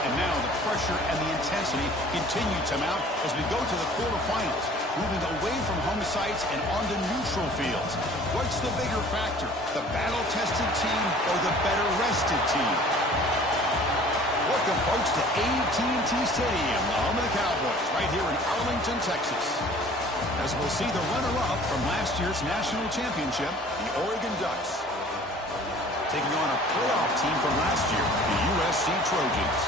And now the pressure and the intensity continue to mount as we go to the quarterfinals, moving away from home sites and onto neutral fields. What's the bigger factor, the battle-tested team or the better-rested team? Welcome, folks, to AT&T Stadium, the home of the Cowboys, right here in Arlington, Texas. As we'll see the runner-up from last year's national championship, the Oregon Ducks, taking on a playoff team from last year, the USC Trojans.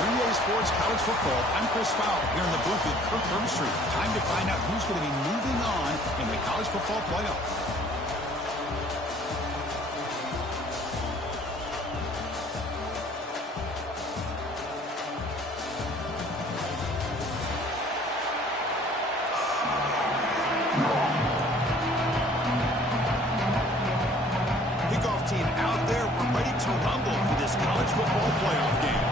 3A Sports College Football, I'm Chris Fowler here in the booth with Kirk Herbstreit. Time to find out who's going to be moving on in the college football playoff. Team out there, we're ready to rumble for this college football playoff game.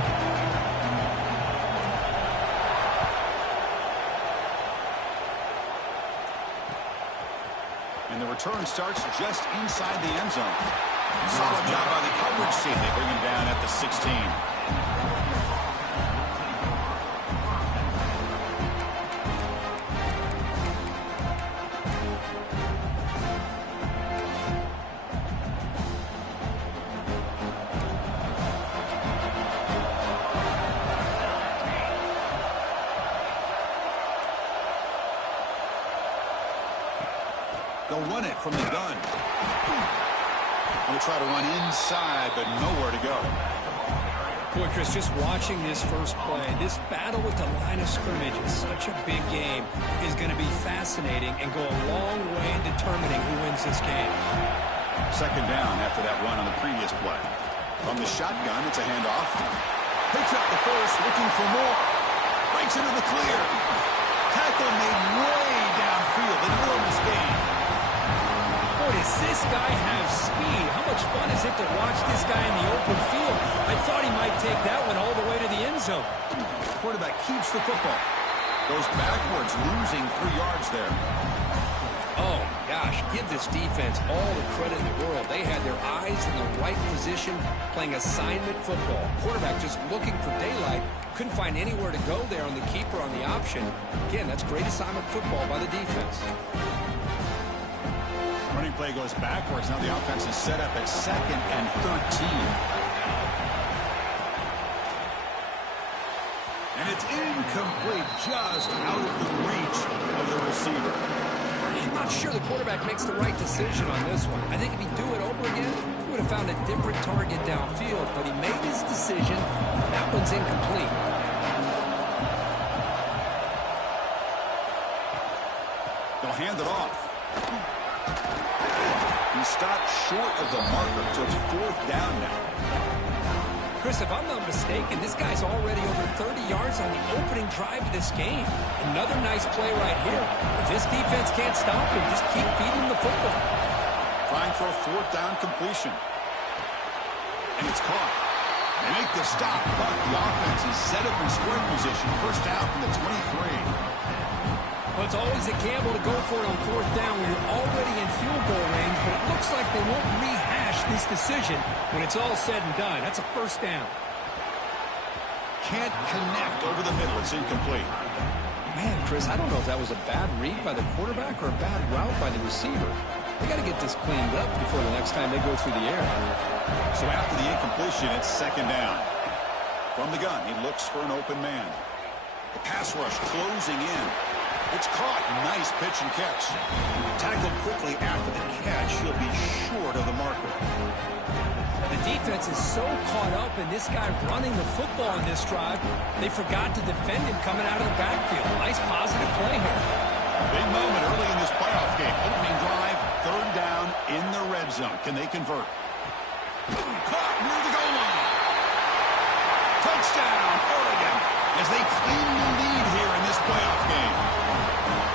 And the return starts just inside the end zone. Solid job by the coverage team. They bring him down at the 16. They'll run it from the gun. Going to try to run inside, but nowhere to go. Boy, Chris, just watching this first play, this battle with the line of scrimmage is such a big game, is going to be fascinating and go a long way in determining who wins this game. Second down after that run on the previous play. From the shotgun, it's a handoff. Picks up the first, looking for more. Breaks into the clear. Tackle made way downfield. Enormous gain. Boy, does this guy have speed. How much fun is it to watch this guy in the open field? I thought he might take that one all the way to the end zone. Quarterback keeps the football. Goes backwards, losing 3 yards there. Oh, gosh, give this defense all the credit in the world. They had their eyes in the right position, playing assignment football. Quarterback just looking for daylight. Couldn't find anywhere to go there on the keeper on the option. Again, that's great assignment football by the defense. Running play goes backwards. Now the offense is set up at 2nd and 13. And it's incomplete, just out of the reach of the receiver. I'm not sure the quarterback makes the right decision on this one. I think if he'd do it over again, he would have found a different target downfield, but he made his decision. That one's incomplete. They'll hand it off. He stopped short of the marker, so it's 4th down now. Chris, if I'm not mistaken, this guy's already over 30 yards on the opening drive of this game. Another nice play right here. If this defense can't stop him, just keep feeding the football. Trying for a 4th down completion. And it's caught. They make the stop, but the offense is set up in scoring position. First down from the 23. Well, it's always a gamble to go for it on 4th down when you're already in field goal range, but it looks like they won't rehash this decision when it's all said and done. That's a first down. Can't connect over the middle. It's incomplete. Man, Chris, I don't know if that was a bad read by the quarterback or a bad route by the receiver. They got to get this cleaned up before the next time they go through the air. So after the incompletion, it's 2nd down. From the gun, he looks for an open man. The pass rush closing in. It's caught. Nice pitch and catch. Tackled quickly after the catch. He'll be short of the marker. The defense is so caught up in this guy running the football in this drive, they forgot to defend him coming out of the backfield. Nice positive play here. Big moment early in this playoff game. Opening drive, 3rd down in the red zone. Can they convert? Caught near the goal line. Touchdown, Oregon, as they claim the lead here in this playoff game.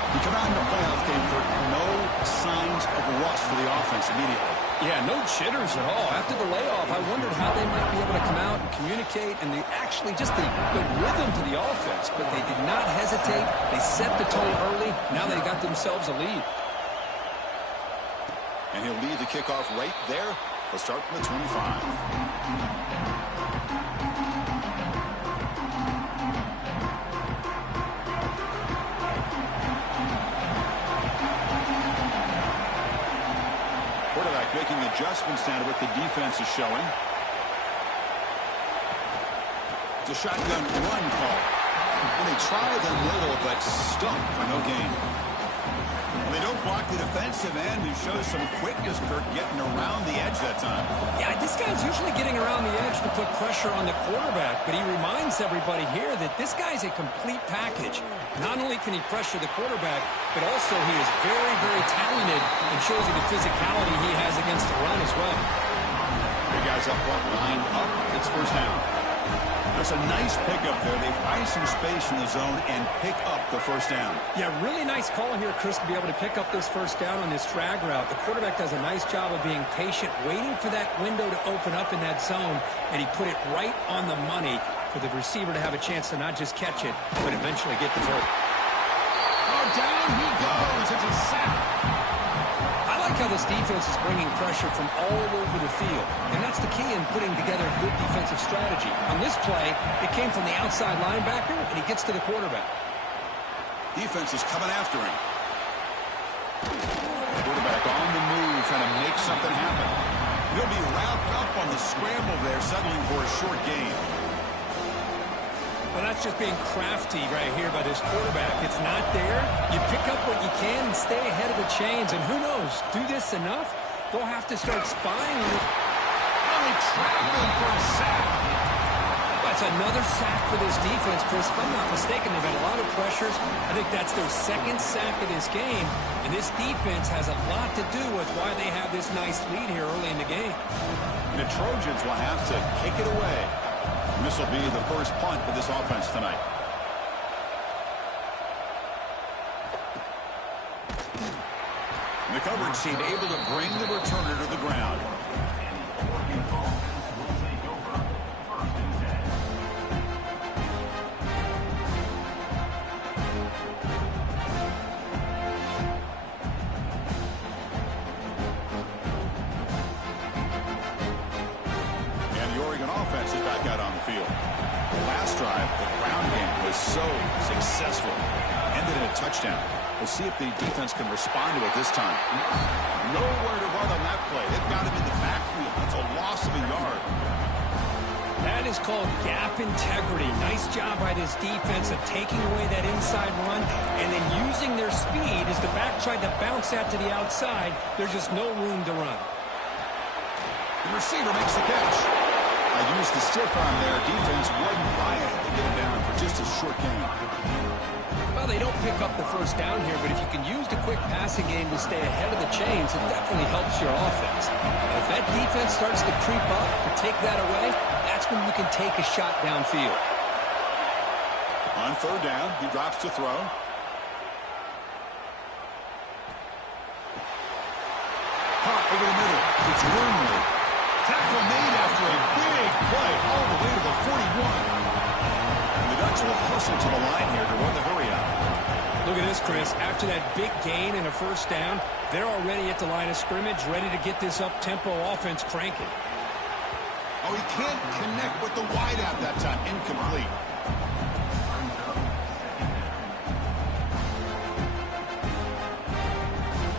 You come out in the playoff game for no signs of rust for the offense immediately. Yeah, no jitters at all. After the layoff, I wondered how they might be able to come out and communicate and actually just the rhythm to the offense. But they did not hesitate. They set the tone early. Now they got themselves a lead. And he'll lead the kickoff right there. He'll start from the 25. adjustments down to what the defense is showing. It's a shotgun run call. And they tried the middle, but stumped for no gain. And they don't block the defensive end, who shows some quickness, Kirk, getting around the edge that time. Yeah, this guy's usually getting around the edge to put pressure on the quarterback, but he reminds everybody here that this guy's a complete package. Not only can he pressure the quarterback, but also he is very, very talented and shows you the physicality he has against the run as well. Three guys up front, lined up. It's first down. That's a nice pickup there. They find some space in the zone and pick up the first down. Yeah, really nice call here, Chris, to be able to pick up this first down on this drag route. The quarterback does a nice job of being patient, waiting for that window to open up in that zone, and he put it right on the money for the receiver to have a chance to not just catch it, but eventually get the vote. Oh, down he goes. It's a sack. I like how this defense is bringing pressure from all over the field, and that's the key in putting together a good defensive strategy. On this play, it came from the outside linebacker, and he gets to the quarterback. Defense is coming after him. Quarterback on the move, trying to make something happen. He'll be wrapped up on the scramble there, settling for a short gain. Well, that's just being crafty right here by this quarterback. It's not there. You pick up what you can and stay ahead of the chains. And who knows, do this enough, they'll have to start spying on it. Only traveling for a sack. That's another sack for this defense, Chris. If I'm not mistaken, they've had a lot of pressures. I think that's their second sack of this game. And this defense has a lot to do with why they have this nice lead here early in the game. The Trojans will have to kick it away. This will be the first punt for this offense tonight. The coverage team able to bring the returner to the ground. Successful. Ended in a touchdown. We'll see if the defense can respond to it this time. Nowhere to run on that play. They've got him in the backfield. That's a loss of a yard. That is called gap integrity. Nice job by this defense of taking away that inside run and then using their speed as the back tried to bounce that to the outside. There's just no room to run. The receiver makes the catch. I used the stiff arm there. Defense wasn't buying it to get him down for just a short gain. Well, they don't pick up the first down here, but if you can use the quick passing game to stay ahead of the chains, it definitely helps your offense. If that defense starts to creep up to take that away, that's when you can take a shot downfield. On third down, he drops to throw. Hot over the middle. It's Wormley. Tackle made after a big play all the way to the 41. And the Ducks will hustle to the line here to run the hurry out. Look at this, Chris. After that big gain and a first down, they're already at the line of scrimmage, ready to get this up-tempo offense cranking. Oh, he can't connect with the wideout that time. Incomplete.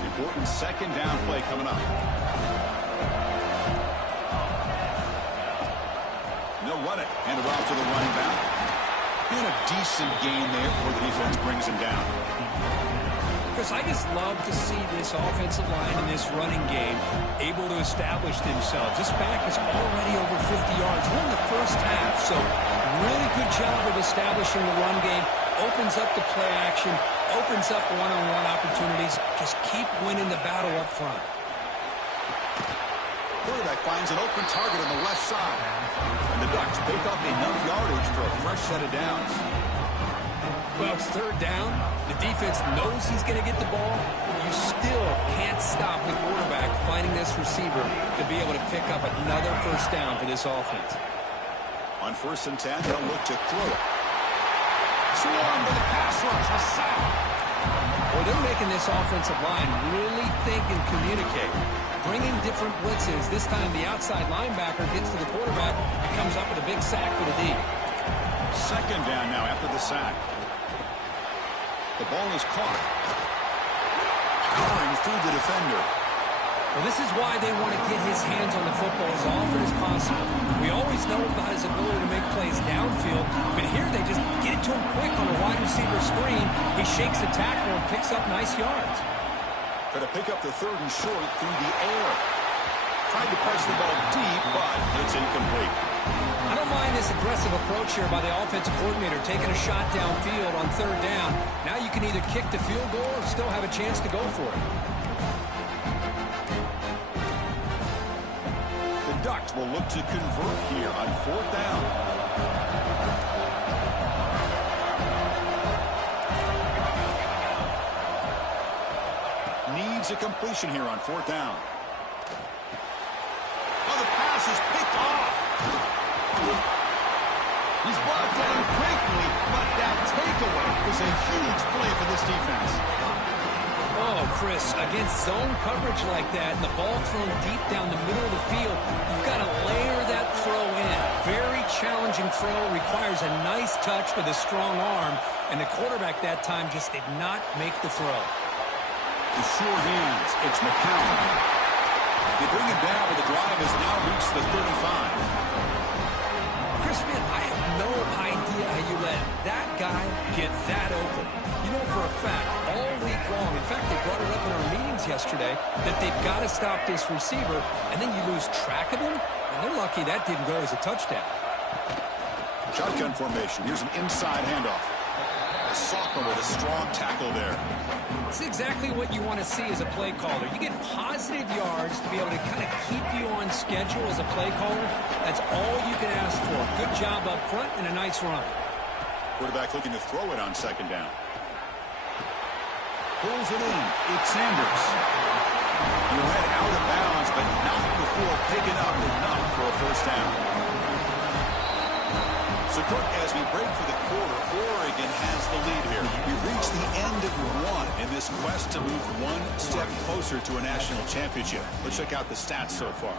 Important second down play coming up. They'll run it. Hand it off to the running back. Doing a decent game there before the defense brings him down. Chris, I just love to see this offensive line in this running game able to establish themselves. This back is already over 50 yards. We're in the first half, so really good job of establishing the run game. Opens up the play action, opens up one-on-one opportunities. Just keep winning the battle up front. Quarterback finds an open target on the left side. And the Ducks pick up enough yardage for a fresh set of downs. Well, it's third down. The defense knows he's going to get the ball. You still can't stop the quarterback finding this receiver to be able to pick up another first down for this offense. On 1st and 10, they'll look to throw it. Swarm to the pass rush. A sack. Well, they're making this offensive line really think and communicate. Bringing different blitzes. This time the outside linebacker gets to the quarterback and comes up with a big sack for the D. Second down now after the sack. The ball is caught. Powering through the defender. Well, this is why they want to get his hands on the football as often as possible. We always know about his ability to make plays downfield, but here they just get it to him quick on a wide receiver screen. He shakes the tackle and picks up nice yards. Going to pick up the 3rd and short through the air. Tried to press the ball deep, but it's incomplete. I don't mind this aggressive approach here by the offensive coordinator, taking a shot downfield on 3rd down. Now you can either kick the field goal or still have a chance to go for it. The Ducks will look to convert here on 4th down. Needs a completion here on 4th down. Oh, the pass is picked off. He's brought down quickly, but that takeaway was a huge play for this defense. Oh, Chris, against zone coverage like that and the ball thrown deep down the middle of the field, you've got to layer that throw in. Very challenging throw, requires a nice touch with a strong arm, and the quarterback that time just did not make the throw. The sure hands, it's McCown. They bring him down, but the drive has now reached the 35. Chris, man, I have no idea how you let that guy get that open. You know for a fact, all week long, in fact, they brought it up in our meetings yesterday, that they've got to stop this receiver, and then you lose track of him, and they're lucky that didn't go as a touchdown. Shotgun formation. Here's an inside handoff. A sophomore with a strong tackle there. It's exactly what you want to see as a play caller. You get positive yards to be able to kind of keep you on schedule as a play caller. That's all you can ask for. Good job up front and a nice run. Quarterback looking to throw it on 2nd down. Pulls it in. It's Sanders. He went out of bounds, but not before picking up enough for a 1st down. So, Cook, as we break for the quarter, Oregon has the lead here. We've reached the end of 1 in this quest to move 1 step closer to a national championship. Let's check out the stats so far.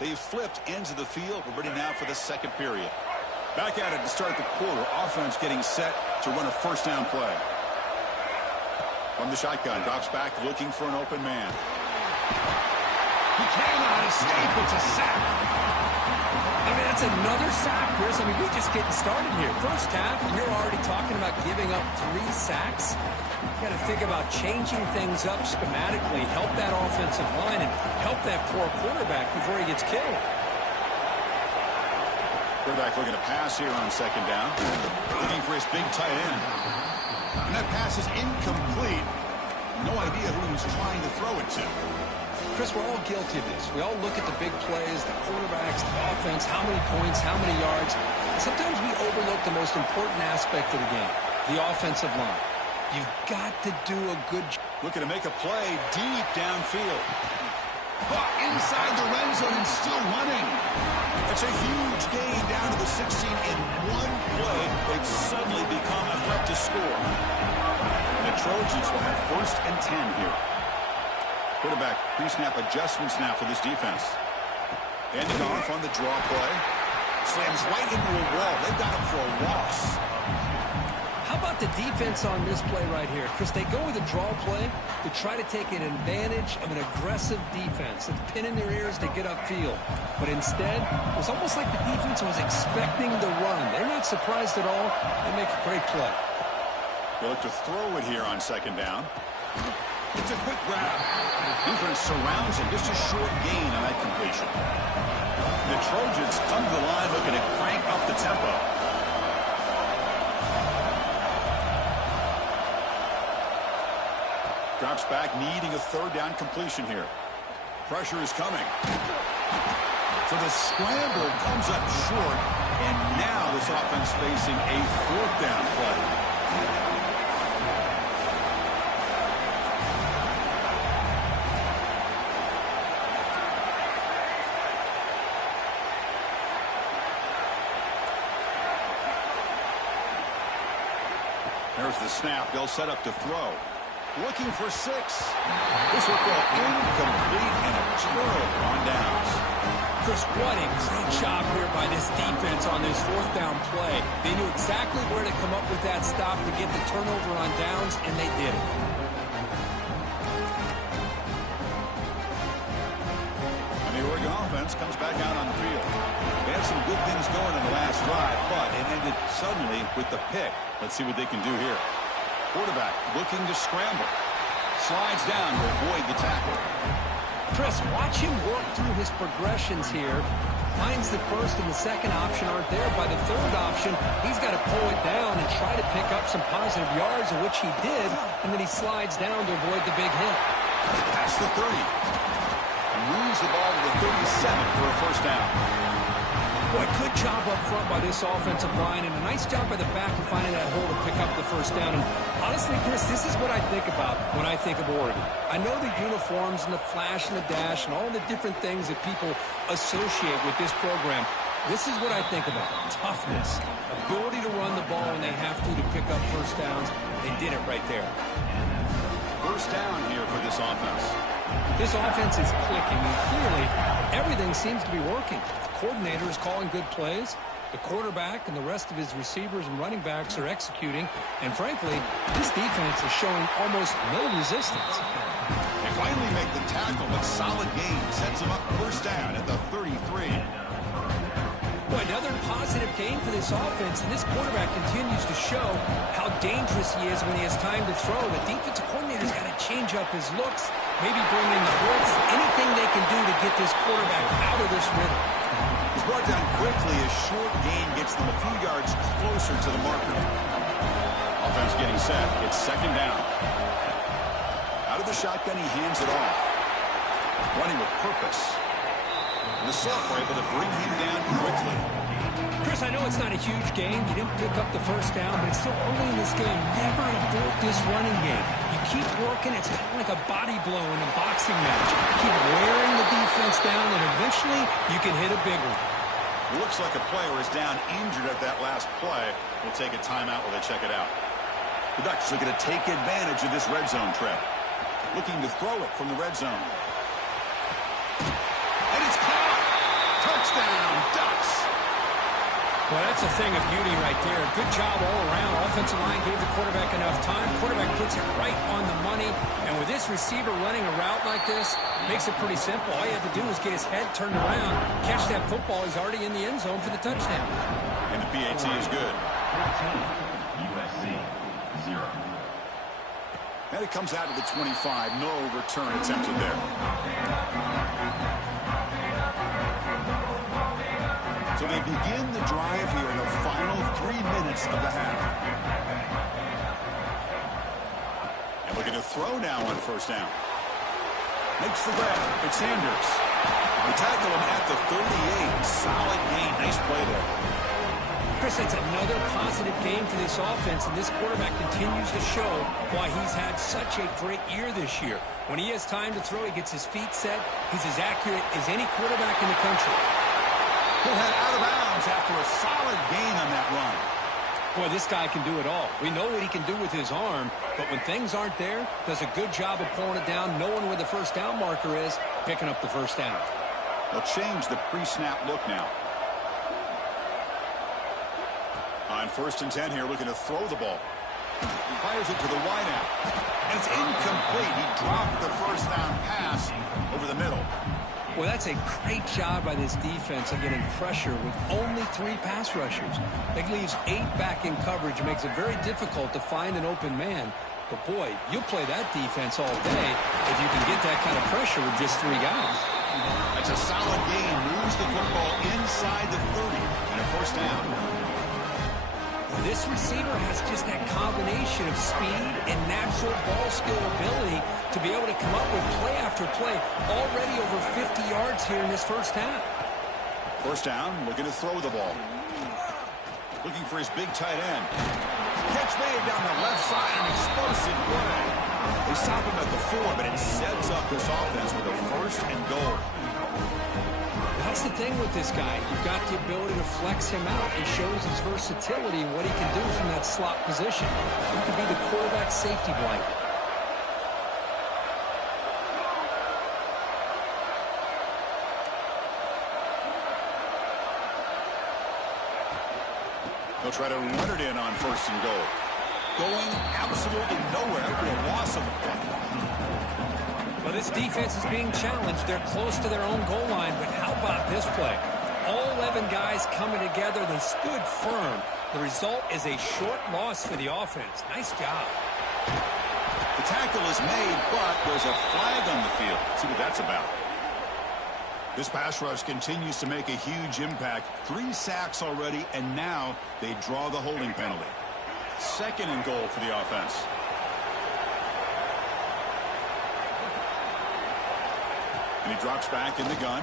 They've flipped ends of the field. We're ready now for the 2nd period. Back at it to start the quarter. Offense getting set to run a 1st down play. From the shotgun, drops back looking for an open man. He cannot escape. It's a sack. I mean, that's another sack, Chris. I mean, we're just getting started here. First half, and you're already talking about giving up 3 sacks. You got to think about changing things up schematically, help that offensive line, and help that poor quarterback before he gets killed. Quarterback looking to pass here on 2nd down. Looking for his big tight end. And that pass is incomplete. No idea who he was trying to throw it to. Chris, we're all guilty of this. We all look at the big plays, the quarterbacks, the offense, how many points, how many yards. Sometimes we overlook the most important aspect of the game, the offensive line. You've got to do a good job. Looking to make a play deep downfield. Inside the red zone and still running. It's a huge gain down to the 16 in 1 play. They've suddenly become a threat to score. The Trojans will have 1st and 10 here. Quarterback pre-snap adjustments now for this defense. Ending off on the draw play. Slams right into a wall. They've got him for a loss. How about the defense on this play right here? Chris, they go with a draw play to try to take an advantage of an aggressive defense that's pinning their ears to get upfield. But instead, it was almost like the defense was expecting the run. They're not surprised at all. They make a great play. They look to throw it here on 2nd down. It's a quick grab. Defense surrounds him. Just a short gain on that completion. The Trojans come to the line looking to crank up the tempo. Drops back, needing a 3rd down completion here. Pressure is coming. So the scramble comes up short, and now this offense facing a 4th down play. There's the snap. They'll set up to throw. Looking for 6. This will go incomplete and a turnover on downs. Chris, what a great job here by this defense on this 4th down play. They knew exactly where to come up with that stop to get the turnover on downs, and they did it. offense comes back out on the field. They had some good things going in the last drive, but it ended suddenly with the pick. Let's see what they can do here. Quarterback looking to scramble. Slides down to avoid the tackle. Chris, watch him work through his progressions here. Finds the first and the second option aren't there. By the third option, he's got to pull it down and try to pick up some positive yards, which he did, and then he slides down to avoid the big hit. Past the 30. And moves the ball to the 37 for a first down. Boy, good job up front by this offensive line, and a nice job by the back of finding that hole to pick up the first down. And honestly, Chris, this is what I think about when I think of Oregon. I know the uniforms and the flash and the dash and all the different things that people associate with this program. This is what I think about. Toughness, ability to run the ball when they have to pick up first downs. They did it right there. First down here for this offense. This offense is clicking, and clearly everything seems to be working. The coordinator is calling good plays. The quarterback and the rest of his receivers and running backs are executing. And frankly, this defense is showing almost no resistance. They finally make the tackle, but solid gain sets them up first down at the 33. Boy, another positive gain for this offense, and this quarterback continues to show how dangerous he is when he has time to throw. The defensive coordinator's got to change up his looks, maybe bring in the blitz, anything they can do to get this quarterback out of this rhythm. He's brought down quickly. A short gain gets them a few yards closer to the marker. Offense getting set. It's second down. Out of the shotgun, he hands it off. Running with purpose. And the Saints were able to bring him down quickly. Chris, I know it's not a huge game. You didn't pick up the first down, but it's still early in this game. Never abort this running game. You keep working. It's kind of like a body blow in a boxing match. Keep wearing the defense down, and eventually you can hit a big one. Looks like a player is down injured at that last play. We'll take a timeout while they check it out. The Ducks are going to take advantage of this red zone trip. Looking to throw it from the red zone. And it's caught! Touchdown, Ducks! Well, that's a thing of beauty right there. Good job all around. Offensive line gave the quarterback enough time. Quarterback puts it right on the money. And with this receiver running a route like this, makes it pretty simple. All you have to do is get his head turned around, catch that football. He's already in the end zone for the touchdown. And the PAT is good. USC 0. And it comes out to the 25. No return attempted there. So they begin the drive here in the final 3 minutes of the half. And looking to throw now on first down. Makes the grab. It's Sanders. They tackle him at the 38. Solid gain. Nice play there. Chris, it's another positive game for this offense, and this quarterback continues to show why he's had such a great year this year. When he has time to throw, he gets his feet set. He's as accurate as any quarterback in the country. He'll head out of bounds after a solid gain on that run. Boy, this guy can do it all. We know what he can do with his arm, but when things aren't there, does a good job of pulling it down, knowing where the first down marker is, picking up the first down. They'll change the pre-snap look now. On 1st and 10 here, looking to throw the ball. He fires it to the wideout. And it's incomplete. He dropped the first down pass over the middle. Well, that's a great job by this defense of getting pressure with only 3 pass rushers. That leaves 8 back in coverage. It makes it very difficult to find an open man. But, boy, you'll play that defense all day if you can get that kind of pressure with just 3 guys. That's a solid gain. Moves the football inside the 30 and a first down. This receiver has just that combination of speed and natural ball skill ability to be able to come up with play after play. Already over 50 yards here in this first half. First down, looking to throw the ball. Looking for his big tight end. Catch made down the left side, an explosive play. They stop him at the 4, but it sets up this offense with a first and goal. That's the thing with this guy. You've got the ability to flex him out. He shows his versatility and what he can do from that slot position. He could be the quarterback safety blanket. They'll try to run it in on 1st and goal. Going absolutely nowhere after a loss of the play. Well, this defense is being challenged. They're close to their own goal line, but how about this play? All 11 guys coming together. They stood firm. The result is a short loss for the offense. Nice job. The tackle is made, but there's a flag on the field. Let's see what that's about. This pass rush continues to make a huge impact. 3 sacks already, and now they draw the holding penalty. 2nd and goal for the offense. And he drops back in the gun.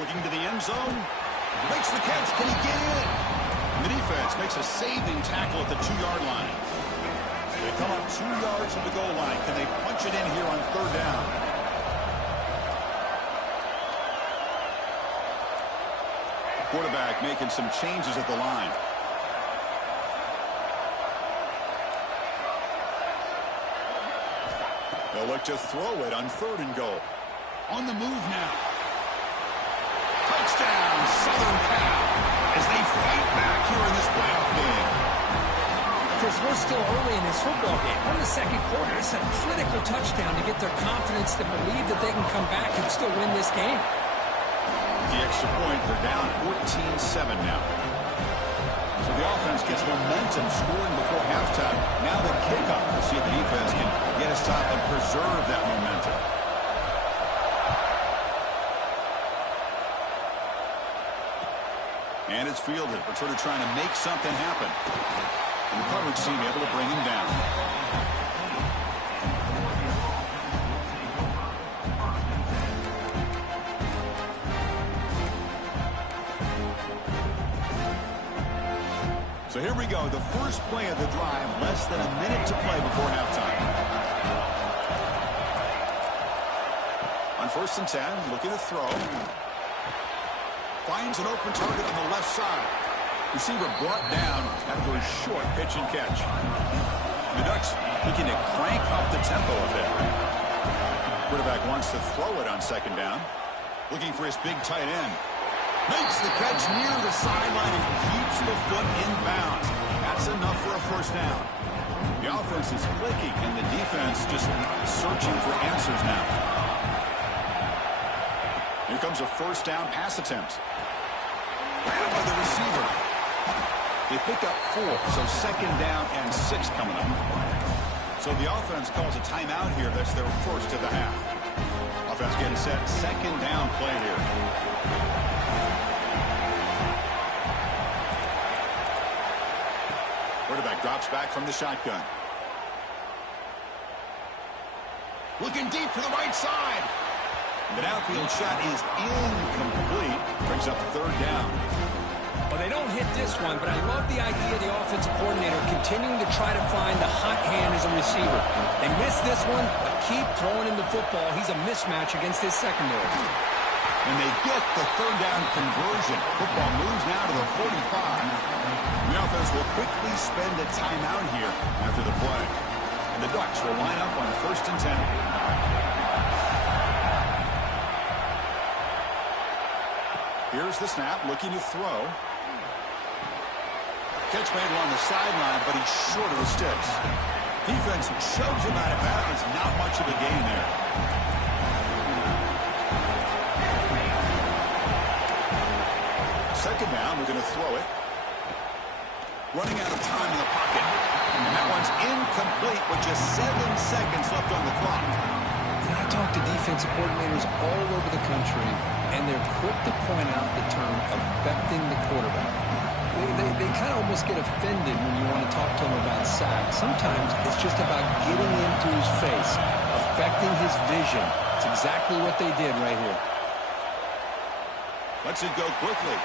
Looking to the end zone. Makes the catch. Can he get in? And the defense makes a saving tackle at the 2-yard line. They come up 2 yards from the goal line. Can they punch it in here on 3rd down? Quarterback making some changes at the line. They'll look to throw it on 3rd and goal. On the move now. Touchdown, Southern Cal, as they fight back here in this playoff game. Chris, we're still early in this football game. We're in the 2nd quarter. It's a critical touchdown to get their confidence to believe that they can come back and still win this game. The extra point, they're down 14-7 now. So the offense gets momentum scoring before halftime. Now the kickoff. We'll see if the defense can get a stop and preserve that momentum. And it's fielded. We're sort of trying to make something happen. And the coverage team able to bring him down. So here we go. The first play of the drive. Less than a minute to play before halftime. On 1st and 10, looking to throw. Finds an open target on the left side. Receiver brought down after a short pitch and catch. The Ducks looking to crank up the tempo a bit. Quarterback wants to throw it on 2nd down. Looking for his big tight end. Makes the catch near the sideline and keeps the foot in bounds. That's enough for a 1st down. The offense is clicking and the defense just searching for answers now. Here comes a 1st down pass attempt. Grabbed by the receiver. They pick up 4, so 2nd down and 6 coming up. So the offense calls a timeout here. That's their 1st of the half. Offense getting set. 2nd down play here. Quarterback drops back from the shotgun. Looking deep to the right side. The downfield shot is incomplete. Brings up 3rd down. Well, they don't hit this one, but I love the idea of the offensive coordinator continuing to try to find the hot hand as a receiver. They miss this one, but keep throwing him the football. He's a mismatch against his secondary. And they get the 3rd down conversion. Football moves now to the 45. The offense will quickly spend a timeout here after the play. And the Ducks will line up on 1st and 10. Here's the snap, looking to throw. Catch made along the sideline, but he's short of the sticks. Defense shoves him out of bounds. Not much of a gain there. Second down, we're going to throw it. Running out of time in the pocket. And that one's incomplete with just 7 seconds left on the clock. I talk to defensive coordinators all over the country, and they're quick to point out the term affecting the quarterback. They kind of almost get offended when you want to talk to them about sacks. Sometimes it's just about getting into his face, affecting his vision. It's exactly what they did right here. Lets it go quickly.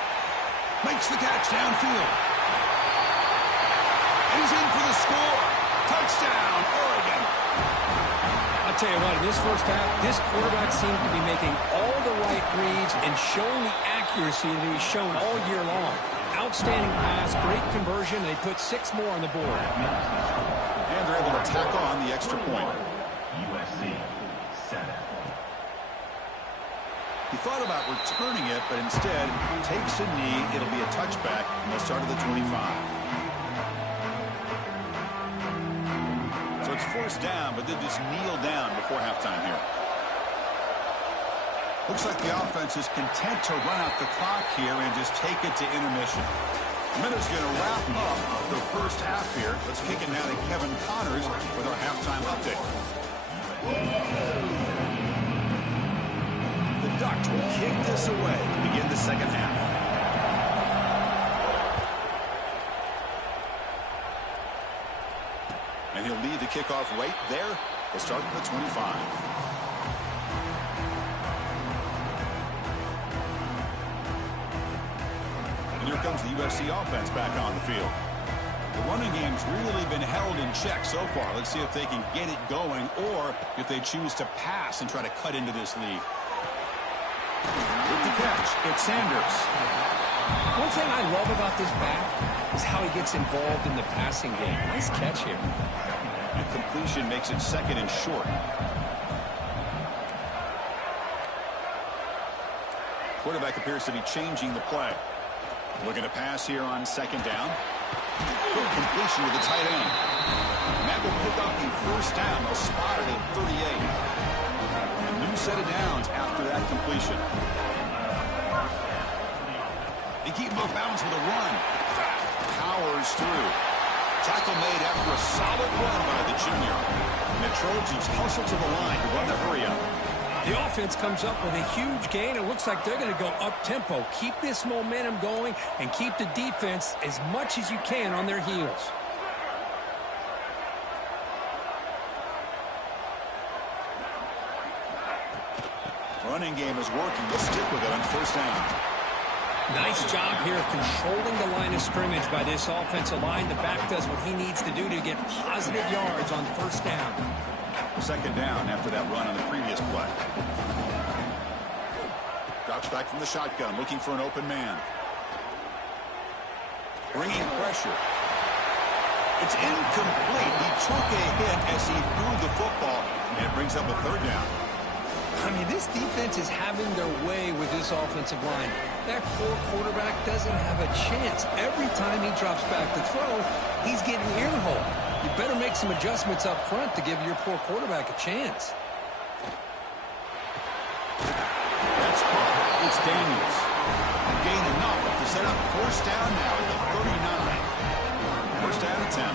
Makes the catch downfield. And he's in for the score. Touchdown, Oregon. I'll tell you what, in this first half, this quarterback seemed to be making all the right reads and showing the accuracy that he's shown all year long. Outstanding pass, great conversion. They put 6 more on the board. And they're able to tack on the extra point. USC 7. He thought about returning it, but instead takes a knee. It'll be a touchback, and they'll start at the 25. So it's forced down, but then just kneel down before halftime here. Looks like the offense is content to run out the clock here and just take it to intermission. Minute's going to wrap up the first half here. Let's kick it now to Kevin Connors with our halftime update. The Ducks will kick this away to begin the second half. And he'll lead the kickoff right there. We'll start at the 25. And here comes the USC offense back on the field. The running game's really been held in check so far. Let's see if they can get it going or if they choose to pass and try to cut into this lead. With the catch, it's Sanders. One thing I love about this back is how he gets involved in the passing game. Nice catch here. And completion makes it second and short. Quarterback appears to be changing the play. Looking to pass here on second down. Quick completion with the tight end. And that will pick up the first down. They'll spot it at 38. A new set of downs after that completion. They keep him off balance with a run. Powers through. Tackle made after a solid run by the junior. And the Trojans hustle to the line to run the hurry-up. The offense comes up with a huge gain. It looks like they're going to go up-tempo. Keep this momentum going and keep the defense as much as you can on their heels. Running game is working. We'll stick with it on first down. Nice job here of controlling the line of scrimmage by this offensive line. The back does what he needs to do to get positive yards on first down. Second down after that run on the previous play. Drops back from the shotgun, looking for an open man. Bringing pressure. It's incomplete. He took a hit as he threw the football, and it brings up a third down. I mean, this defense is having their way with this offensive line. That poor quarterback doesn't have a chance. Every time he drops back to throw, he's getting earhole. You better make some adjustments up front to give your poor quarterback a chance. That's caught. It's Daniels. Gain enough to set up first down now at the 39. First down and 10.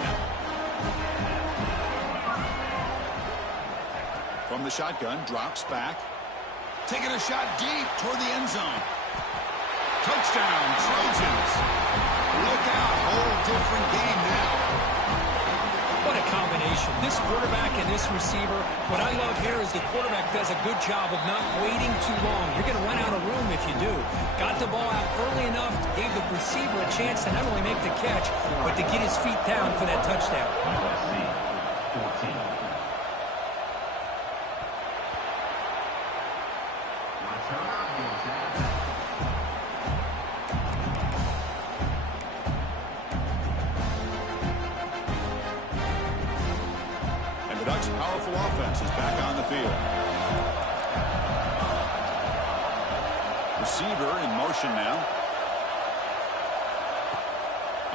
From the shotgun, drops back. Taking a shot deep toward the end zone. Touchdown, Trojans. Look out, whole different game now. What a combination. This quarterback and this receiver. What I love here is the quarterback does a good job of not waiting too long. You're going to run out of room if you do. Got the ball out early enough, gave the receiver a chance to not only make the catch, but to get his feet down for that touchdown. USC 14. Powerful offense is back on the field. Receiver in motion now.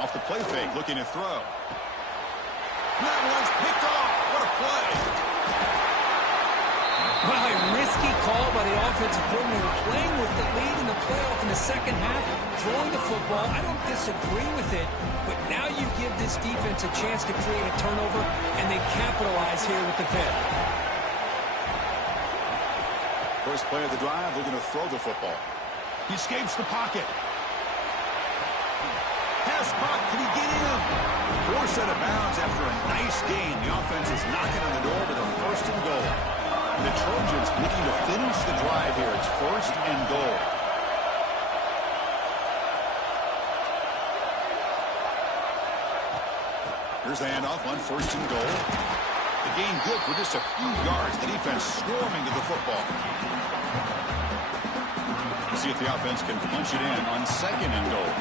Off the play fake, looking to throw. That one's picked off. What a play. Well, a risky call by the offensive coordinator, playing with the lead in the playoff in the second half, throwing the football. I don't disagree with it, but now you give this defense a chance to create a turnover, and they capitalize here with the pick. First play of the drive, they're going to throw the football. He escapes the pocket. Pass caught. Can he get in? Forced out of bounds after a nice gain. The offense is knocking on the door with a first and goal. The Trojans looking to finish the drive here. It's first and goal. Here's the handoff on first and goal. The gain good for just a few yards. The defense swarming to the football. We'll see if the offense can punch it in on second and goal.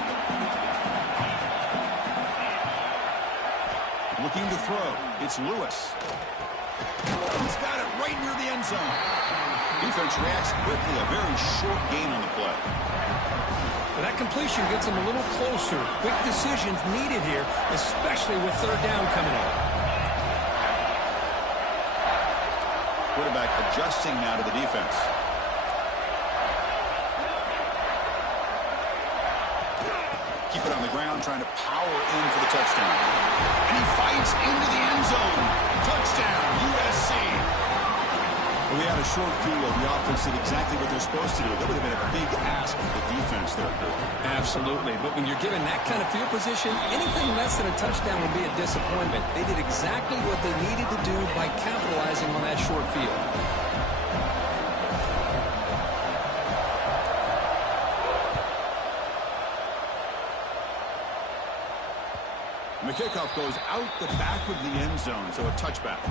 Looking to throw. It's Lewis. He's got it right near the end zone. Defense reacts quickly. A very short gain on the play. Well, that completion gets them a little closer. Quick decisions needed here, especially with third down coming up. Quarterback adjusting now to the defense. Keep it on the ground, trying to power in for the touchdown. And he fights into the end zone. Touchdown, USC. Well, we had a short field. The offense did exactly what they're supposed to do. That would have been a big ask for the defense there. Absolutely. But when you're given that kind of field position, anything less than a touchdown would be a disappointment. They did exactly what they needed to do by capitalizing on that short field. And the kickoff goes out the back of the end zone, so a touchback.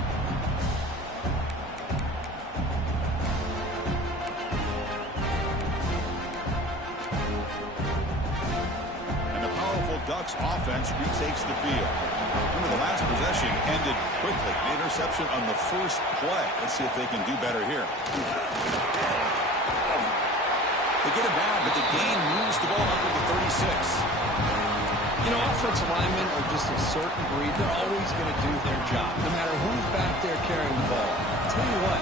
Ducks offense retakes the field. Remember, the last possession ended quickly. An interception on the first play. Let's see if they can do better here. They get him down, but the gain moves the ball up to the 36. You know, offensive linemen are just a certain breed. They're always going to do their job, no matter who's back there carrying the ball. I'll tell you what,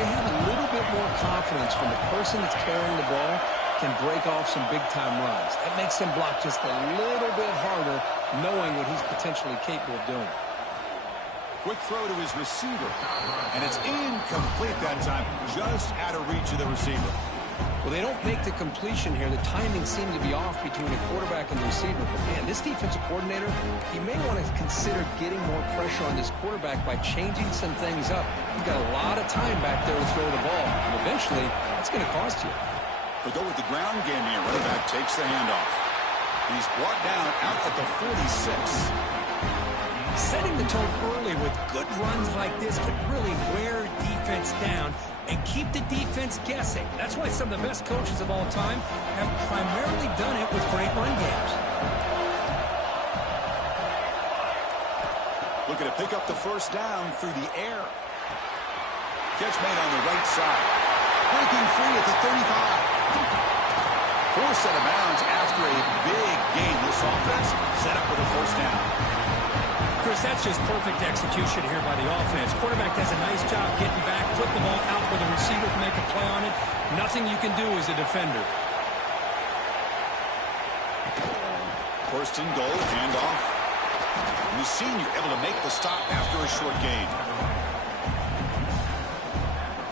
they have a little bit more confidence when the person that's carrying the ball can break off some big-time runs. That makes him block just a little bit harder, knowing what he's potentially capable of doing. Quick throw to his receiver, and it's incomplete that time, just out of reach of the receiver. Well, they don't make the completion here. The timing seemed to be off between the quarterback and the receiver. But, man, this defensive coordinator, he may want to consider getting more pressure on this quarterback by changing some things up. He's got a lot of time back there to throw the ball, and eventually that's going to cost you. They go with the ground game here. Running back takes the handoff. He's brought down out at the 46. Setting the tone early with good runs like this can really wear defense down and keep the defense guessing. That's why some of the best coaches of all time have primarily done it with great run games. Looking to pick up the first down through the air. Catch made on the right side. Breaking free at the 35. Forced out of bounds after a big gain. This offense set up with a first down. Chris, that's just perfect execution here by the offense. Quarterback does a nice job getting back, put the ball out where the receiver can make a play on it. Nothing you can do as a defender. First and goal, handoff. And the senior able to make the stop after a short gain.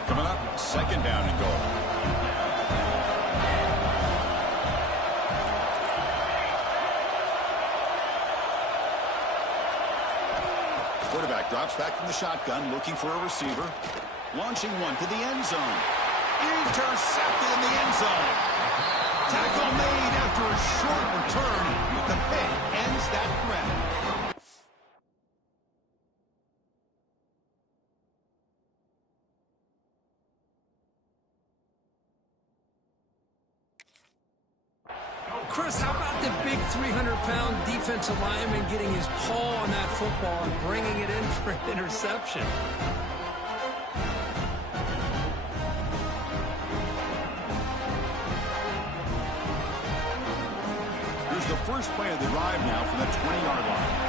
Coming up, second down and goal. Quarterback drops back from the shotgun, looking for a receiver. Launching one to the end zone. Intercepted in the end zone. Tackle made after a short return, but the pick ends that threat. Chris, how about the big 300-pound defensive lineman getting his paw on that football and bringing it in for an interception? Here's the first play of the drive now from the 20-yard line.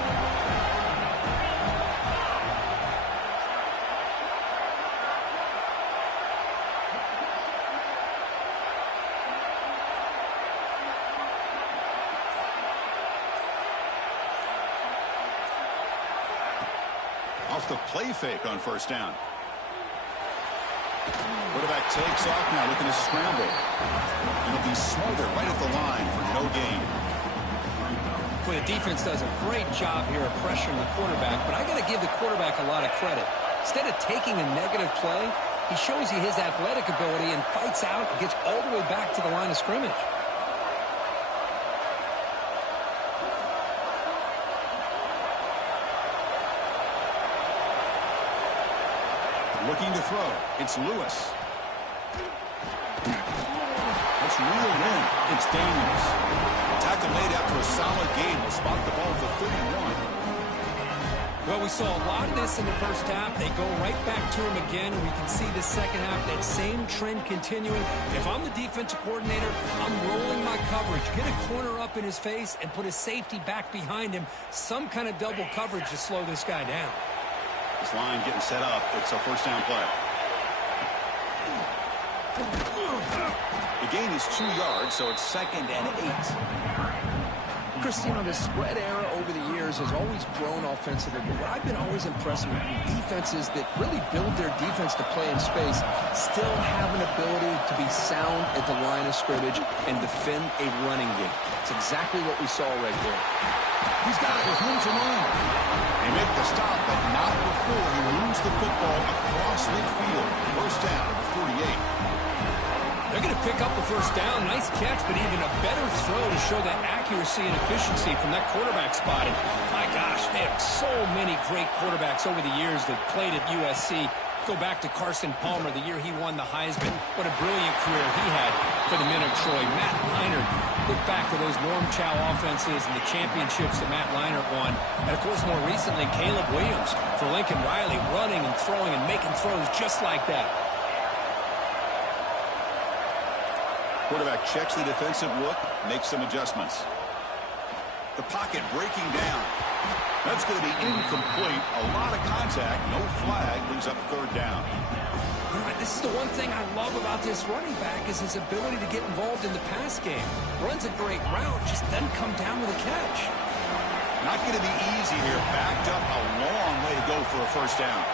Off the play fake on first down. Quarterback takes off now, looking to scramble. It'll be smothered right at the line for no gain. Well, the defense does a great job here of pressuring the quarterback, but I got to give the quarterback a lot of credit. Instead of taking a negative play, he shows you his athletic ability and fights out and gets all the way back to the line of scrimmage. Looking to throw. It's Lewis. That's reeled in. It's Daniels. Tackle made after a solid gain. Will spot the ball for 31. Well, we saw a lot of this in the first half. They go right back to him again, and we can see the second half, that same trend continuing. If I'm the defensive coordinator, I'm rolling my coverage. Get a corner up in his face and put a safety back behind him. Some kind of double coverage to slow this guy down. This line getting set up. It's a first down play. The gain is 2 yards, so it's 2nd and 8. Chris, you know, the spread era over the years has always grown offensively, but what I've been always impressed with defenses that really build their defense to play in space still have an ability to be sound at the line of scrimmage and defend a running game. It's exactly what we saw right there. He's got it with room to run. They make the stop, but not before he moves the football across midfield. First down at the 48. They're going to pick up the first down. Nice catch, but even a better throw to show that accuracy and efficiency from that quarterback spot. And my gosh, they have so many great quarterbacks over the years that played at USC. Go back to Carson Palmer, the year he won the Heisman. What a brilliant career he had for the men of Troy. Matt Leinart, look back to those Norm Chow offenses and the championships that Matt Leinart won. And, of course, more recently, Caleb Williams for Lincoln Riley, running and throwing and making throws just like that. Quarterback checks the defensive look, makes some adjustments. The pocket breaking down. That's going to be incomplete. A lot of contact, no flag, brings up 3rd down. You know, this is the one thing I love about this running back is his ability to get involved in the pass game. Runs a great route, just doesn't come down with a catch. Not going to be easy here. Backed up a long way to go for a first down.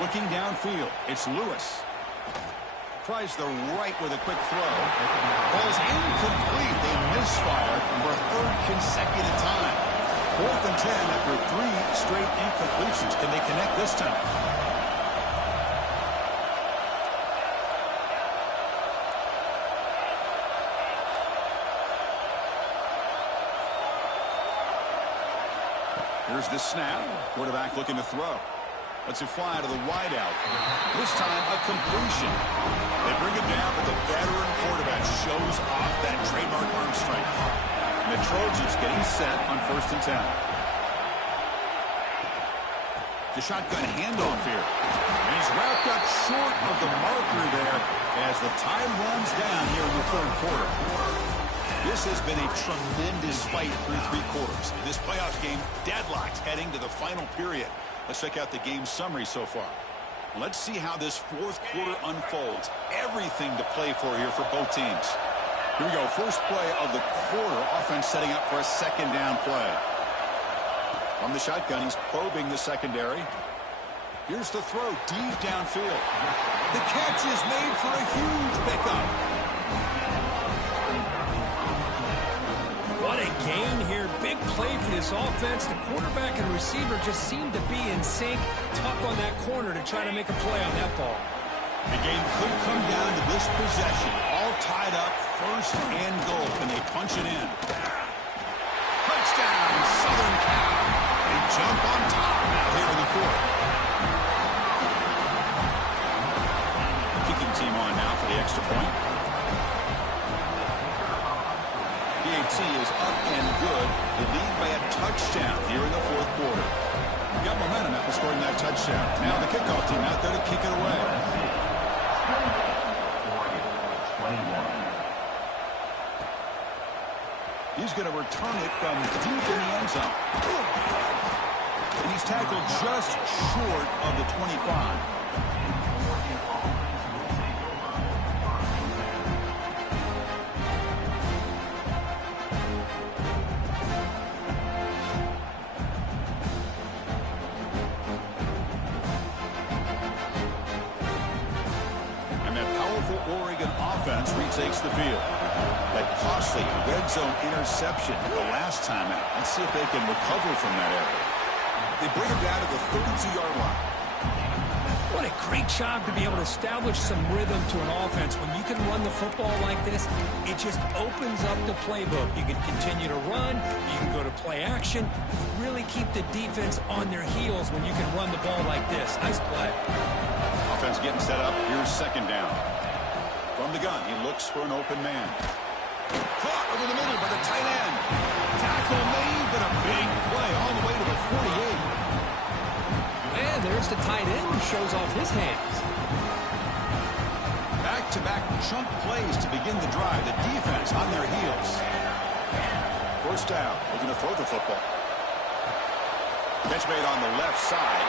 Looking downfield, it's Lewis. Tries the right with a quick throw. Ball's incomplete. They misfire for a 3rd consecutive time. 4th and 10 after 3 straight incompletions. Can they connect this time? Here's the snap. Quarterback looking to throw. Lets it fly to the wideout. This time, a completion. They bring it down, but the veteran quarterback shows off that trademark arm strength. And the Trojans getting set on 1st and 10. The shotgun handoff here. And he's wrapped up short of the marker there as the time runs down here in the 3rd quarter. This has been a tremendous fight through 3 quarters. This playoff game deadlocked heading to the final period. Let's check out the game summary so far. Let's see how this 4th quarter unfolds. Everything to play for here for both teams. Here we go. First play of the quarter. Offense setting up for a 2nd down play. From the shotgun, he's probing the secondary. Here's the throw deep downfield. The catch is made for a huge pickup. What a gain here. Big play for this offense. The quarterback and receiver just seem to be in sync. Tough on that corner to try to make a play on that ball. The game could come down to this possession. All tied up, 1st and goal. Can they punch it in? Touchdown, Southern Cal. They jump on top now here in the 4th. Kicking team on now for the extra point. PAT is up and good. They lead by a touchdown here in the 4th quarter. Got momentum after scoring that touchdown. Now the kickoff team out there to kick it away. He's going to return it from deep in the end zone. And he's tackled just short of the 25. Oregon offense retakes the field. That costly red zone interception the last time out. Let's see if they can recover from that area. They bring him down to the 32-yard line. What a great job to be able to establish some rhythm to an offense. When you can run the football like this, it just opens up the playbook. You can continue to run. You can go to play action. You really keep the defense on their heels when you can run the ball like this. Nice play. Offense getting set up. Here's 2nd down. From the gun, he looks for an open man. Caught over the middle by the tight end. Tackle made, but a big play all the way to the 48. And there's the tight end who shows off his hands. Back-to-back chunk plays to begin the drive. The defense on their heels. First down. Looking to throw the football. Catch made on the left side.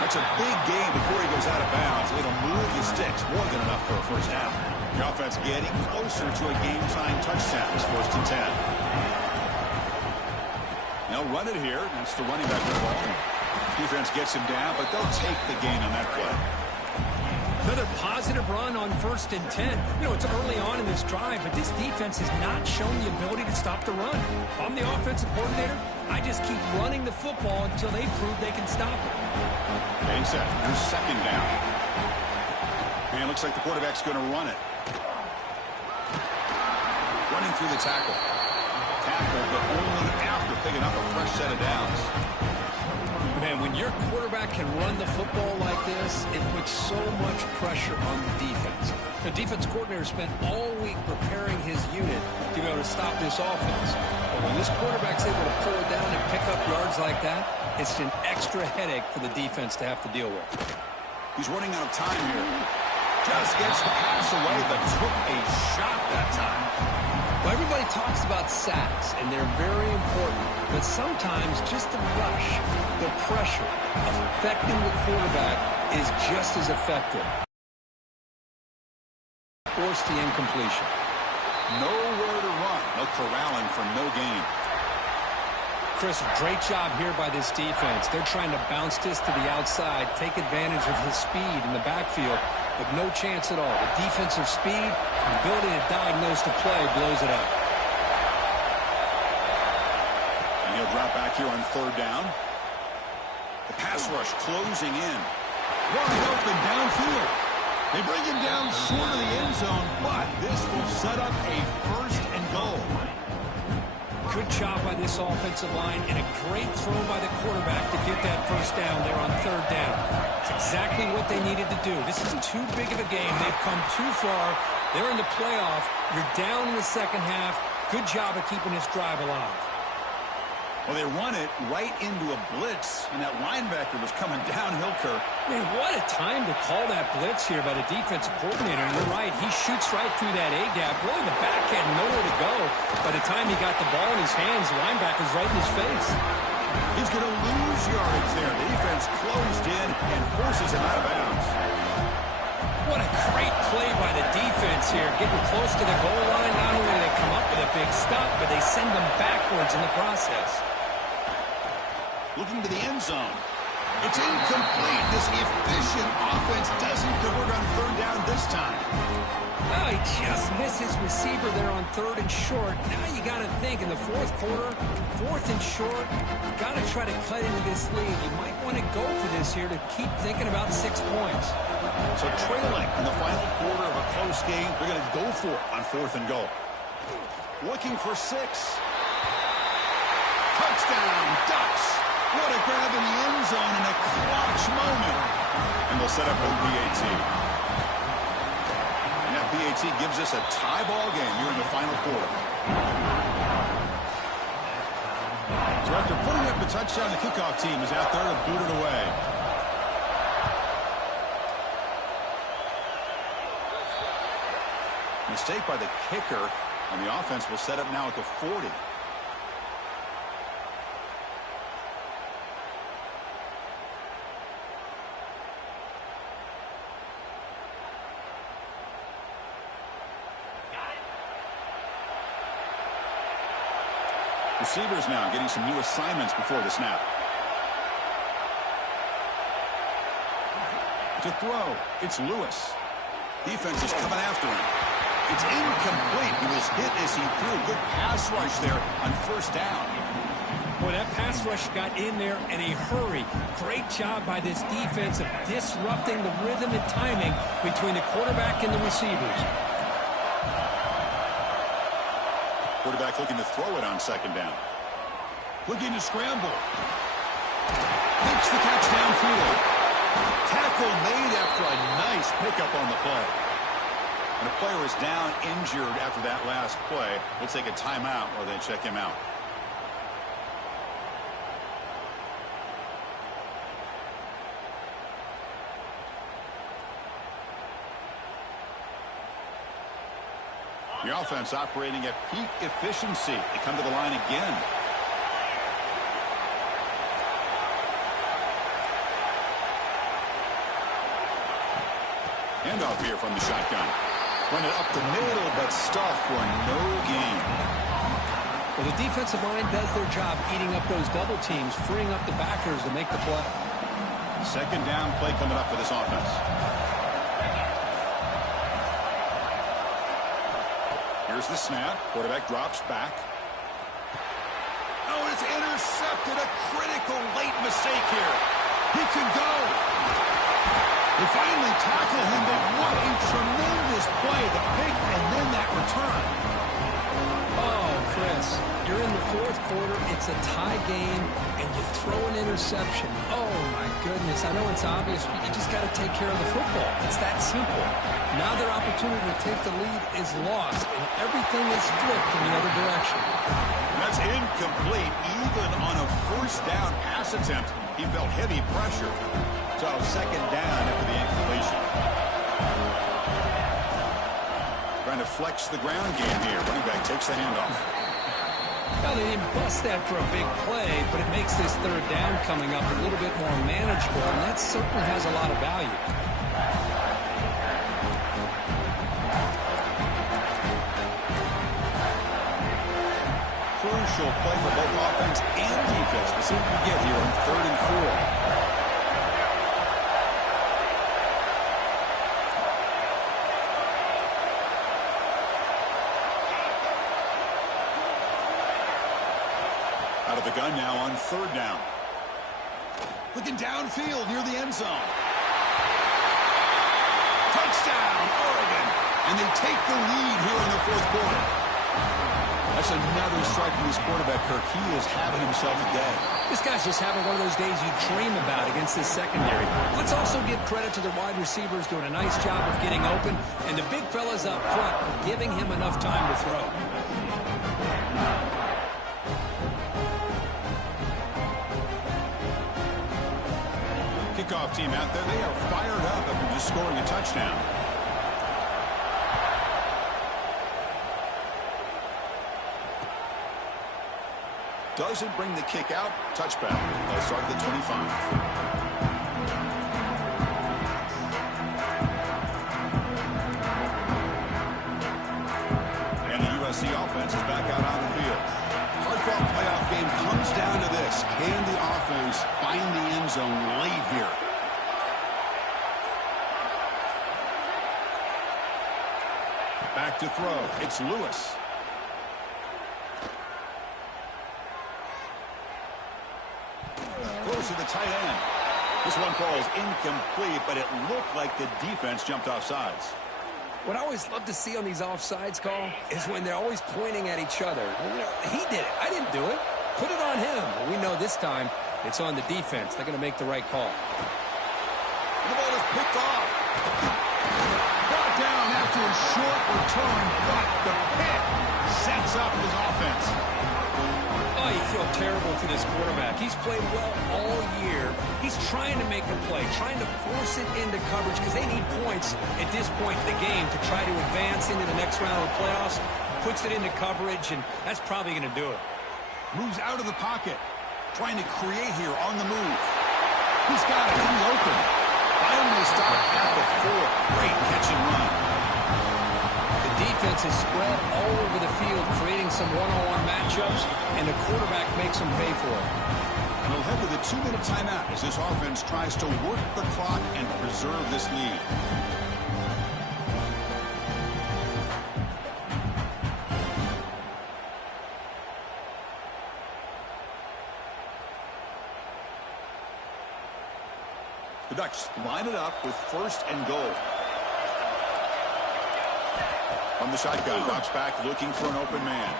That's a big gain before he goes out of bounds. It'll move the sticks. More than enough for a first down. The offense getting closer to a game-time touchdown. It's 1st and 10. They'll run it here. That's the running back with the ball. Defense gets him down, but they'll take the gain on that play. Another positive run on 1st and 10. You know, it's early on in this drive, but this defense has not shown the ability to stop the run. If I'm the offensive coordinator, I just keep running the football until they prove they can stop it. Game set. Here's 2nd down. And it looks like the quarterback's going to run it. Running through the tackle. Tackle, but only after picking up a fresh set of downs. Man, when your quarterback can run the football like this, it puts so much pressure on the defense. The defense coordinator spent all week preparing his unit to be able to stop this offense. But when this quarterback's able to pull it down and pick up yards like that, it's an extra headache for the defense to have to deal with. He's running out of time here. Just gets the pass away, but took a shot that time. Well, everybody talks about sacks, and they're very important. But sometimes just the rush, the pressure, affecting the quarterback is just as effective. Force the incompletion. Nowhere to run. No corralling for no gain. Chris, great job here by this defense. They're trying to bounce this to the outside, take advantage of his speed in the backfield, but no chance at all. The defensive speed and ability to diagnose the play blows it up. And he'll drop back here on 3rd down. The pass rush closing in. Wide open downfield. They bring him down short of the end zone, but this will set up a 1st and goal. Good job by this offensive line and a great throw by the quarterback to get that 1st down there on 3rd down. It's exactly what they needed to do. This is too big of a game. They've come too far. They're in the playoff. You're down in the 2nd half. Good job of keeping this drive alive. Well, they run it right into a blitz, and that linebacker was coming downhill, Kirk. Man, what a time to call that blitz here by the defensive coordinator. And you're right, he shoots right through that A-gap. Really, the back had nowhere to go. By the time he got the ball in his hands, the linebacker's right in his face. He's going to lose yardage there. The defense closed in and forces him out of bounds. What a great play by the defense here. Getting close to the goal line. Not only do they come up with a big stop, but they send them backwards in the process. Looking to the end zone. It's incomplete. This efficient offense doesn't convert on 3rd down this time. Oh, he just missed his receiver there on 3rd and short. Now you got to think in the 4th quarter, 4th and short, you got to try to cut into this lead. You might want to go for this here to keep thinking about 6 points. So trailing in the final quarter of a close game, they're going to go for it on 4th and goal. Looking for 6. Touchdown, Ducks. What a grab in the end zone in a clutch moment. And they'll set up a BAT. And that BAT gives us a tie ball game here in the final quarter. So after putting up the touchdown, the kickoff team is out there to boot it away. Mistake by the kicker, and the offense will set up now at the 40. Receivers now getting some new assignments before the snap. To throw, it's Lewis. Defense is coming after him. It's incomplete. He was hit as he threw. Good pass rush there on 1st down. Boy, that pass rush got in there in a hurry. Great job by this defense of disrupting the rhythm and timing between the quarterback and the receivers. Quarterback looking to throw it on 2nd down. Looking to scramble. Makes the catch downfield. Tackle made after a nice pickup on the play. And a player is down injured after that last play. We'll take a timeout or then check him out. The offense operating at peak efficiency. They come to the line again. Handoff here from the shotgun. Run it up the middle, but stuffed for no gain. Well, the defensive line does their job eating up those double teams, freeing up the backers to make the play. Second down play coming up for this offense. Here's the snap. Quarterback drops back. Oh, it's intercepted. A critical late mistake here. He can go. They finally tackle him, but what a tremendous play. The pick and then that return. Oh, Chris, you're in the fourth quarter. It's a tie game, and you throw an interception. Oh, my goodness. I know it's obvious, but you just got to take care of the football. It's that simple. Now their opportunity to take the lead is lost, and everything is flipped in the other direction. That's incomplete. Even on a first down pass attempt, he felt heavy pressure. So second down after the incompletion. Trying to flex the ground game here. Running back takes the handoff. Well, they didn't bust that for a big play, but it makes this third down coming up a little bit more manageable, and that certainly has a lot of value. Crucial play for both offense and defense. We'll see what we get here on 3rd and 4. Out of the gun now on 3rd down. Looking downfield near the end zone. Touchdown, Oregon. And they take the lead here in the 4th quarter. That's another strike from his quarterback, Kirk. He is having himself a day. This guy's just having one of those days you dream about against this secondary. Let's also give credit to the wide receivers doing a nice job of getting open, and the big fellas up front for giving him enough time to throw. Kickoff team out there. They are fired up after just scoring a touchdown. Doesn't bring the kick out. Touchback. They'll start at the 25. And the USC offense is back out on the field. Hard-fought playoff game comes down to this. Can the offense find the end zone late here? Back to throw. It's Lewis. Close to the tight end. This one falls incomplete, but it looked like the defense jumped off sides. What I always love to see on these offsides call is when they're always pointing at each other. You know, he did it. I didn't do it. Put it on him. But we know this time it's on the defense. They're going to make the right call. The ball is picked off. Brought down after a short return, but the pick sets up his offense. Oh, you feel terrible for this quarterback. He's played well all year. He's trying to make a play, trying to force it into coverage because they need points at this point in the game to try to advance into the next round of the playoffs. Puts it into coverage, and that's probably going to do it. Moves out of the pocket, trying to create here on the move. He's got it in the open. Finally stopped at the 4. Great catch and run. Defense is spread all over the field, creating some one-on-one matchups, and the quarterback makes them pay for it. And we'll head to the 2-minute timeout as this offense tries to work the clock and preserve this lead. The Ducks line it up with 1st and goal. From the shotgun, drops back looking for an open man.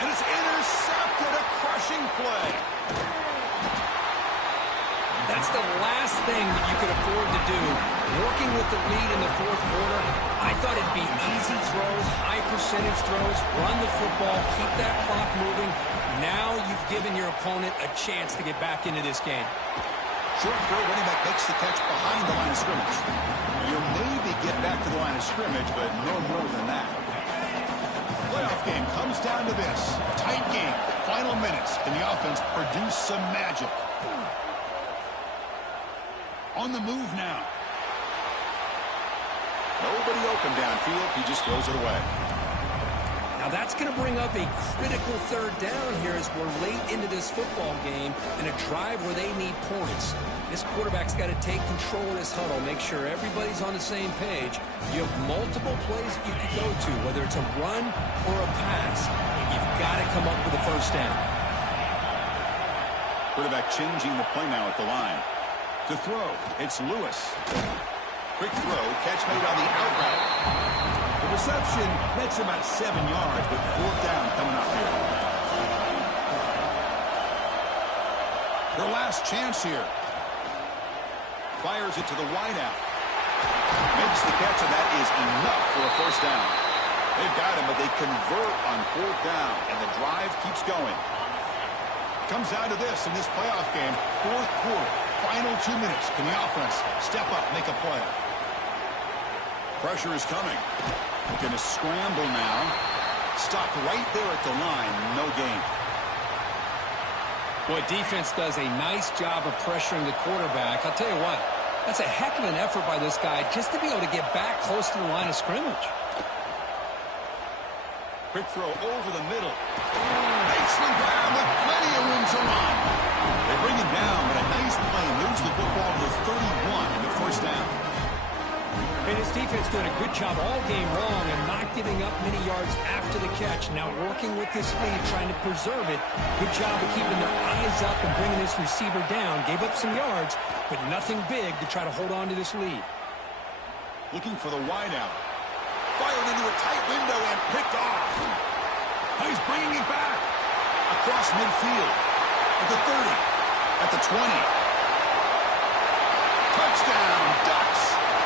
And it's intercepted, a crushing play. That's the last thing that you could afford to do. Working with the lead in the 4th quarter, I thought it'd be easy throws, high percentage throws, run the football, keep that clock moving. Now you've given your opponent a chance to get back into this game. Short throw, running back makes the catch behind the line of scrimmage. You'll maybe get back to the line of scrimmage, but no more than that. playoff game comes down to this. Tight game. Final minutes. Can the offense produce some magic? On the move now. Nobody open downfield. He just throws it away. Now that's going to bring up a critical third down here as we're late into this football game in a drive where they need points. This quarterback's got to take control of this huddle, make sure everybody's on the same page. You have multiple plays you could go to, whether it's a run or a pass. You've got to come up with a first down. Quarterback changing the play now at the line. To throw, it's Lewis. Quick throw, catch made on the out route. The reception makes about 7 yards, but fourth down coming up here. Their last chance here. Fires it to the wideout. Makes the catch, and that is enough for a first down. They've got him, but they convert on fourth down, and the drive keeps going. Comes down to this in this playoff game. Fourth quarter, final 2 minutes. Can the offense step up, make a play? Pressure is coming. Going to scramble now. Stopped right there at the line. No gain. Boy, defense does a nice job of pressuring the quarterback. I'll tell you what, that's a heck of an effort by this guy just to be able to get back close to the line of scrimmage. Quick throw over the middle. Nicely down with plenty of room to run. They bring him down, but a nice play moves the football to 31 in the first down. And his defense doing a good job all game long and not giving up many yards after the catch. Now working with this lead, trying to preserve it. Good job of keeping their eyes up and bringing this receiver down. Gave up some yards, but nothing big to try to hold on to this lead. Looking for the wideout. Fired into a tight window and picked off. He's bringing it back. Across midfield. At the 30. At the 20. Touchdown, Ducks.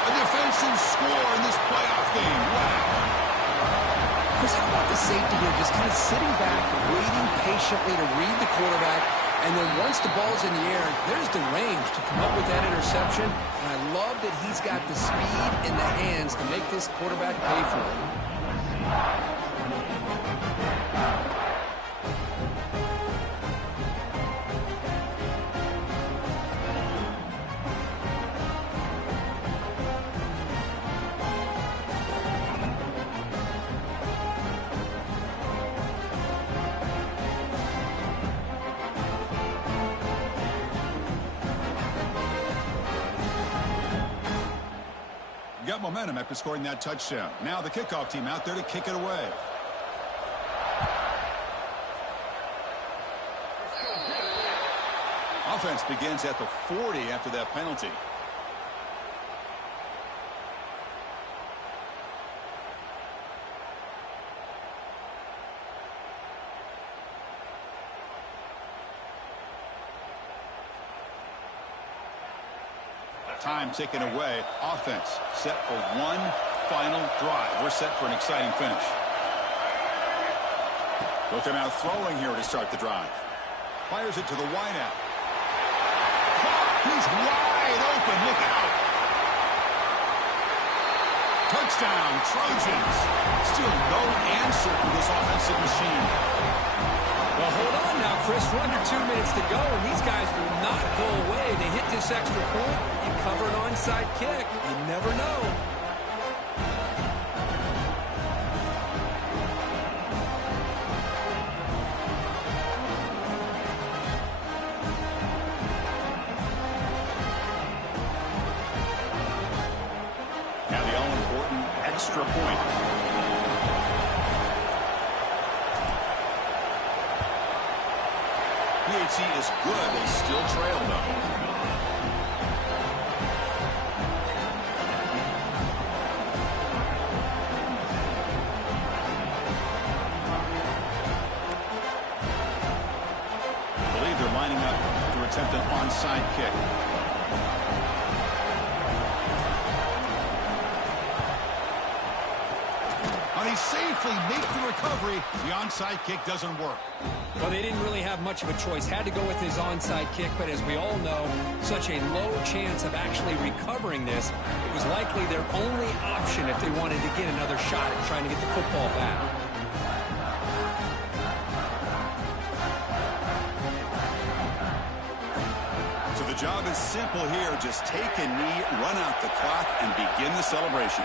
A defensive score in this playoff game. Wow. Chris, how about the safety here? Just kind of sitting back, waiting patiently to read the quarterback. And then once the ball's in the air, there's the range to come up with that interception. And I love that he's got the speed in the hands to make this quarterback pay for it. Got momentum after scoring that touchdown. Now the kickoff team out there to kick it away. Offense begins at the 40 after that penalty. Time taken away. Offense set for one final drive. We're set for an exciting finish. They'll come out throwing here to start the drive. Fires it to the wideout. He's wide open. Look out. Touchdown, Trojans. Still no answer for this offensive machine. Well, hold on now, Chris. We're under 2 minutes to go, and these guys will not go away. They hit this extra point. You cover an onside kick. You never know. Now the all-important extra point. PHC is good. They still trail, though. I believe they're lining up to attempt an onside kick. They safely make the recovery. The onside kick doesn't work. Well, they didn't really have much of a choice. Had to go with his onside kick, but as we all know, such a low chance of actually recovering this. It was likely their only option if they wanted to get another shot at trying to get the football back. job is simple here. Just take a knee, run out the clock, and begin the celebration.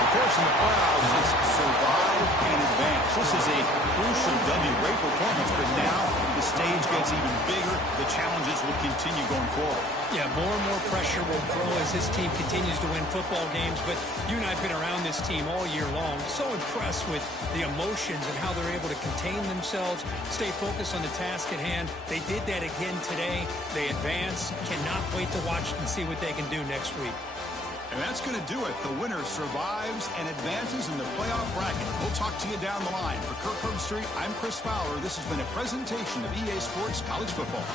Of course, in the playoffs, it's survive and advance. This is a crucial W. Great performance, but now the stage gets even bigger. The challenges will continue going forward. Yeah, more and more pressure will grow as this team continues to win football games. But you and I have been around this team all year long. So impressed with the emotions and how they're able to contain themselves, stay focused on the task at hand. They did that again today. They advance. Cannot wait to watch and see what they can do next week. And that's going to do it. The winner survives and advances in the playoff bracket. We'll talk to you down the line. For Kirk Herbstreit, I'm Chris Fowler. This has been a presentation of EA Sports College Football.